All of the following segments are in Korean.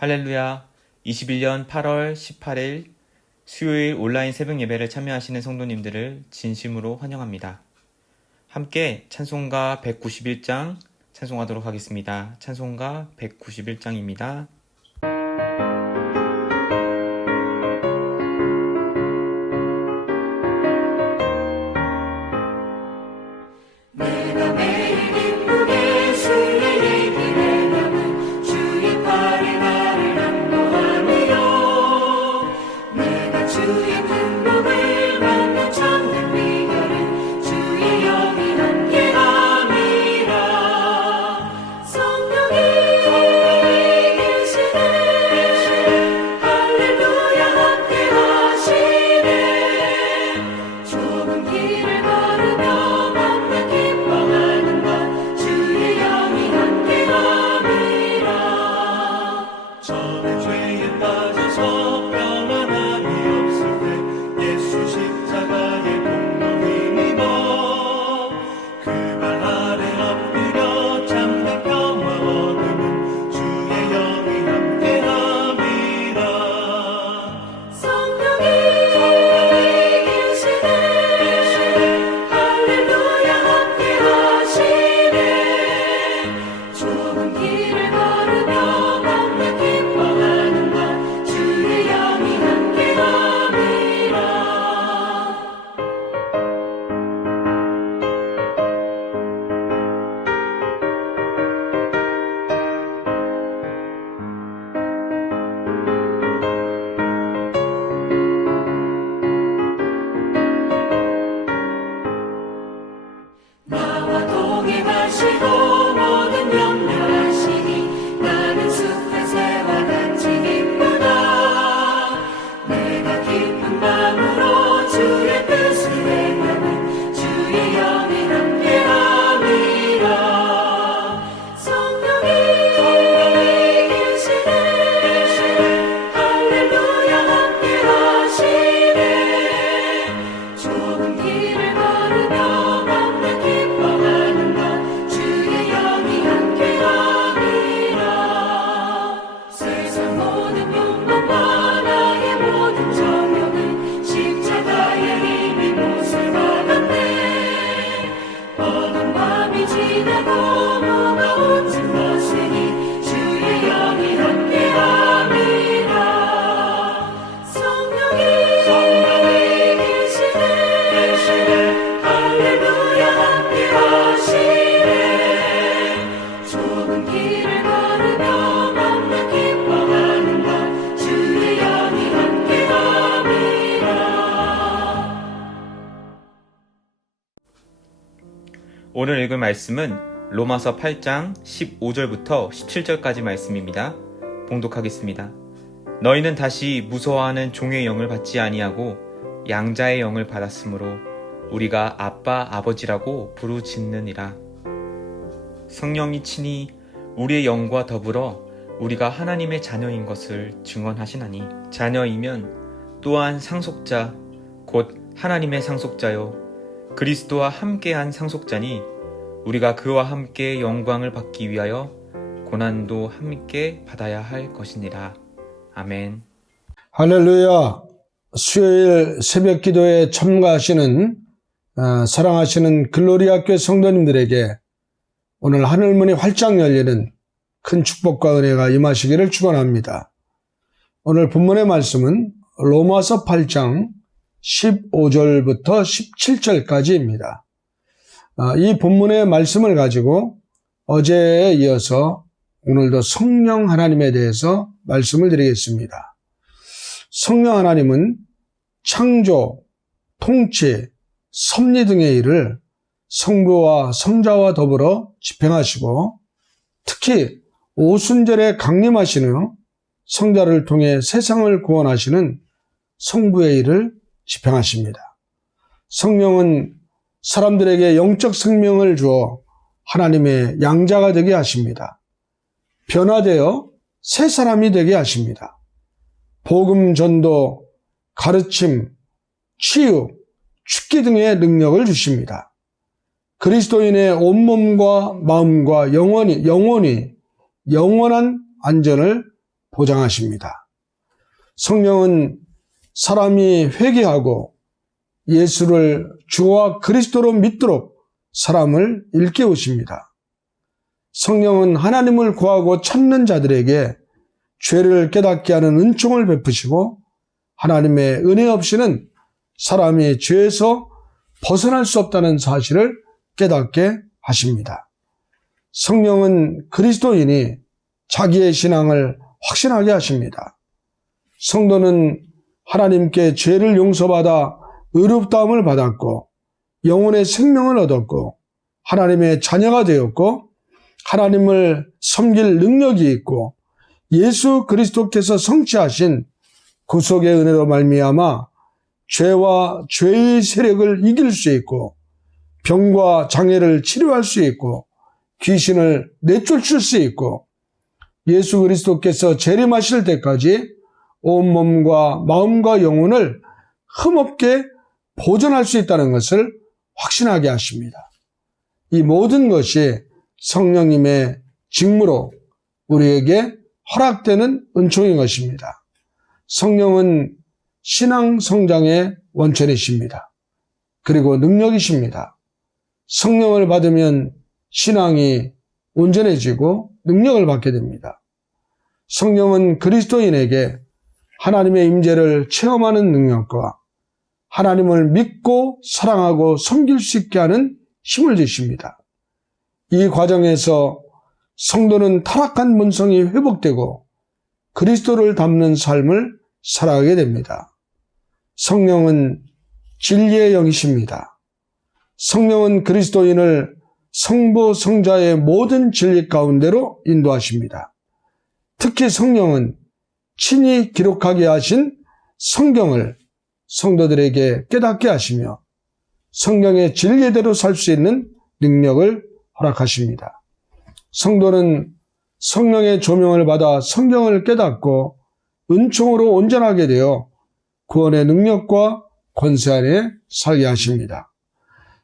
할렐루야. 21년 8월 18일 수요일 온라인 새벽 예배를 참여하시는 성도님들을 진심으로 환영합니다. 함께 찬송가 191장 찬송하도록 하겠습니다. 찬송가 191장입니다. 오늘 읽을 말씀은 로마서 8장 15절부터 17절까지 말씀입니다. 봉독하겠습니다. 너희는 다시 무서워하는 종의 영을 받지 아니하고 양자의 영을 받았으므로 우리가 아빠 아버지라고 부르짖느니라. 성령이 친히 우리의 영과 더불어 우리가 하나님의 자녀인 것을 증언하시나니 자녀이면 또한 상속자 곧 하나님의 상속자요 그리스도와 함께한 상속자니 우리가 그와 함께 영광을 받기 위하여 고난도 함께 받아야 할 것이니라. 아멘. 할렐루야. 수요일 새벽 기도에 참가하시는 사랑하시는 글로리 학교 성도님들에게 오늘 하늘문이 활짝 열리는 큰 축복과 은혜가 임하시기를 축원합니다. 오늘 본문의 말씀은 로마서 8장 15절부터 17절까지입니다. 이 본문의 말씀을 가지고 어제에 이어서 오늘도 성령 하나님에 대해서 말씀을 드리겠습니다. 성령 하나님은 창조, 통치, 섭리 등의 일을 성부와 성자와 더불어 집행하시고 특히 오순절에 강림하시는 성자를 통해 세상을 구원하시는 성부의 일을 집행하십니다. 성령은 사람들에게 영적 생명을 주어 하나님의 양자가 되게 하십니다. 변화되어 새 사람이 되게 하십니다. 복음 전도, 가르침, 치유, 축기 등의 능력을 주십니다. 그리스도인의 온몸과 마음과 영원한 안전을 보장하십니다. 성령은 사람이 회개하고 예수를 주와 그리스도로 믿도록 사람을 일깨우십니다. 성령은 하나님을 구하고 찾는 자들에게 죄를 깨닫게 하는 은총을 베푸시고 하나님의 은혜 없이는 사람이 죄에서 벗어날 수 없다는 사실을 깨닫게 하십니다. 성령은 그리스도인이 자기의 신앙을 확신하게 하십니다. 성도는 하나님께 죄를 용서받아 의롭다함을 받았고 영혼의 생명을 얻었고 하나님의 자녀가 되었고 하나님을 섬길 능력이 있고 예수 그리스도께서 성취하신 구속의 은혜로 말미암아 죄와 죄의 세력을 이길 수 있고 병과 장애를 치료할 수 있고 귀신을 내쫓을 수 있고 예수 그리스도께서 재림하실 때까지 온몸과 마음과 영혼을 흠없게 보존할 수 있다는 것을 확신하게 하십니다. 이 모든 것이 성령님의 직무로 우리에게 허락되는 은총인 것입니다. 성령은 신앙 성장의 원천이십니다. 그리고 능력이십니다. 성령을 받으면 신앙이 온전해지고 능력을 받게 됩니다. 성령은 그리스도인에게 하나님의 임재를 체험하는 능력과 하나님을 믿고 사랑하고 섬길 수 있게 하는 힘을 주십니다. 이 과정에서 성도는 타락한 본성이 회복되고 그리스도를 닮는 삶을 살아가게 됩니다. 성령은 진리의 영이십니다. 성령은 그리스도인을 성부 성자의 모든 진리 가운데로 인도하십니다. 특히 성령은 친히 기록하게 하신 성경을 성도들에게 깨닫게 하시며 성경의 진리대로 살 수 있는 능력을 허락하십니다. 성도는 성령의 조명을 받아 성경을 깨닫고 은총으로 온전하게 되어 구원의 능력과 권세 안에 살게 하십니다.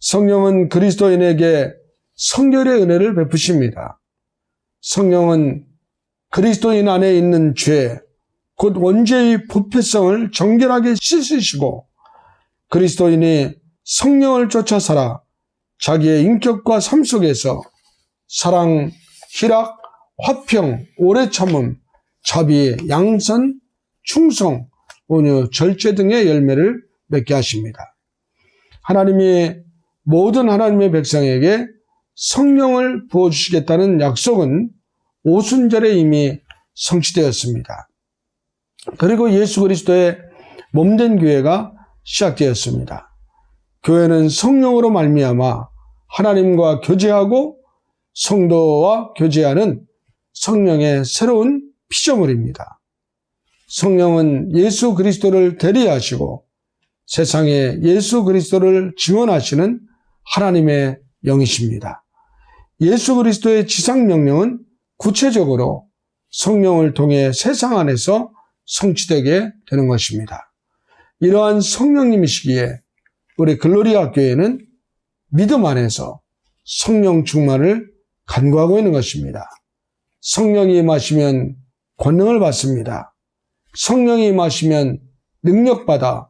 성령은 그리스도인에게 성결의 은혜를 베푸십니다. 성령은 그리스도인 안에 있는 죄, 곧 원죄의 부패성을 정결하게 씻으시고 그리스도인이 성령을 쫓아 살아 자기의 인격과 삶 속에서 사랑, 희락, 화평, 오래 참음, 자비, 양선, 충성, 온유, 절제 등의 열매를 맺게 하십니다. 하나님이 모든 하나님의 백성에게 성령을 부어주시겠다는 약속은 오순절에 이미 성취되었습니다. 그리고 예수 그리스도의 몸된 교회가 시작되었습니다. 교회는 성령으로 말미암아 하나님과 교제하고 성도와 교제하는 성령의 새로운 피조물입니다. 성령은 예수 그리스도를 대리하시고 세상에 예수 그리스도를 증언하시는 하나님의 영이십니다. 예수 그리스도의 지상명령은 구체적으로 성령을 통해 세상 안에서 성취되게 되는 것입니다. 이러한 성령님이시기에 우리 글로리아 교회는 믿음 안에서 성령 충만을 간구하고 있는 것입니다. 성령이 임하시면 권능을 받습니다. 성령이 임하시면 능력받아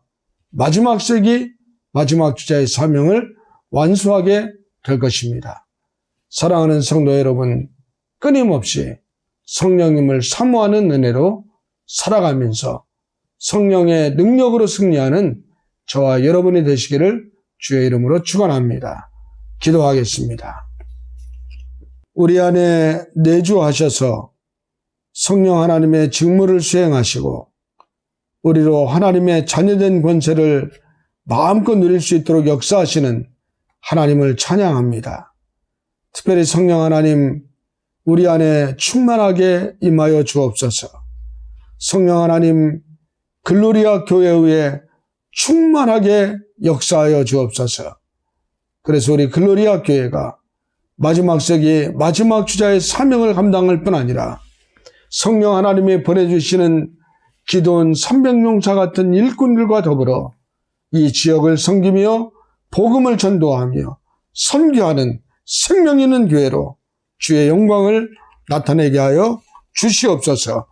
마지막 세기 마지막 주자의 사명을 완수하게 될 것입니다. 사랑하는 성도 여러분, 끊임없이 성령님을 사모하는 은혜로 살아가면서 성령의 능력으로 승리하는 저와 여러분이 되시기를 주의 이름으로 축원합니다. 기도하겠습니다. 우리 안에 내주하셔서 성령 하나님의 직무를 수행하시고 우리로 하나님의 자녀된 권세를 마음껏 누릴 수 있도록 역사하시는 하나님을 찬양합니다. 특별히 성령 하나님, 우리 안에 충만하게 임하여 주옵소서. 성령 하나님, 글로리아 교회에 충만하게 역사하여 주옵소서. 그래서 우리 글로리아 교회가 마지막 세기 마지막 주자의 사명을 감당할 뿐 아니라 성령 하나님이 보내주시는 기도원 300용사 같은 일꾼들과 더불어 이 지역을 섬기며 복음을 전도하며 선교하는 생명 있는 교회로 주의 영광을 나타내게 하여 주시옵소서.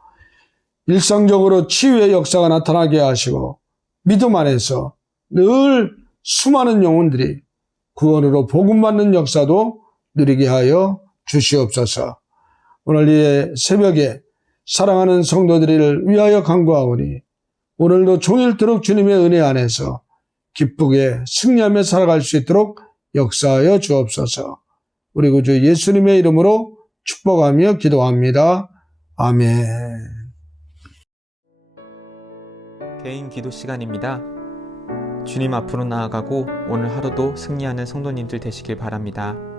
일상적으로 치유의 역사가 나타나게 하시고 믿음 안에서 늘 수많은 영혼들이 구원으로 복음받는 역사도 누리게 하여 주시옵소서. 오늘 이 새벽에 사랑하는 성도들을 위하여 간구하오니 오늘도 종일토록 주님의 은혜 안에서 기쁘게 승리하며 살아갈 수 있도록 역사하여 주옵소서. 우리 구주 예수님의 이름으로 축복하며 기도합니다. 아멘. 개인 기도 시간입니다. 주님 앞으로 나아가고 오늘 하루도 승리하는 성도님들 되시길 바랍니다.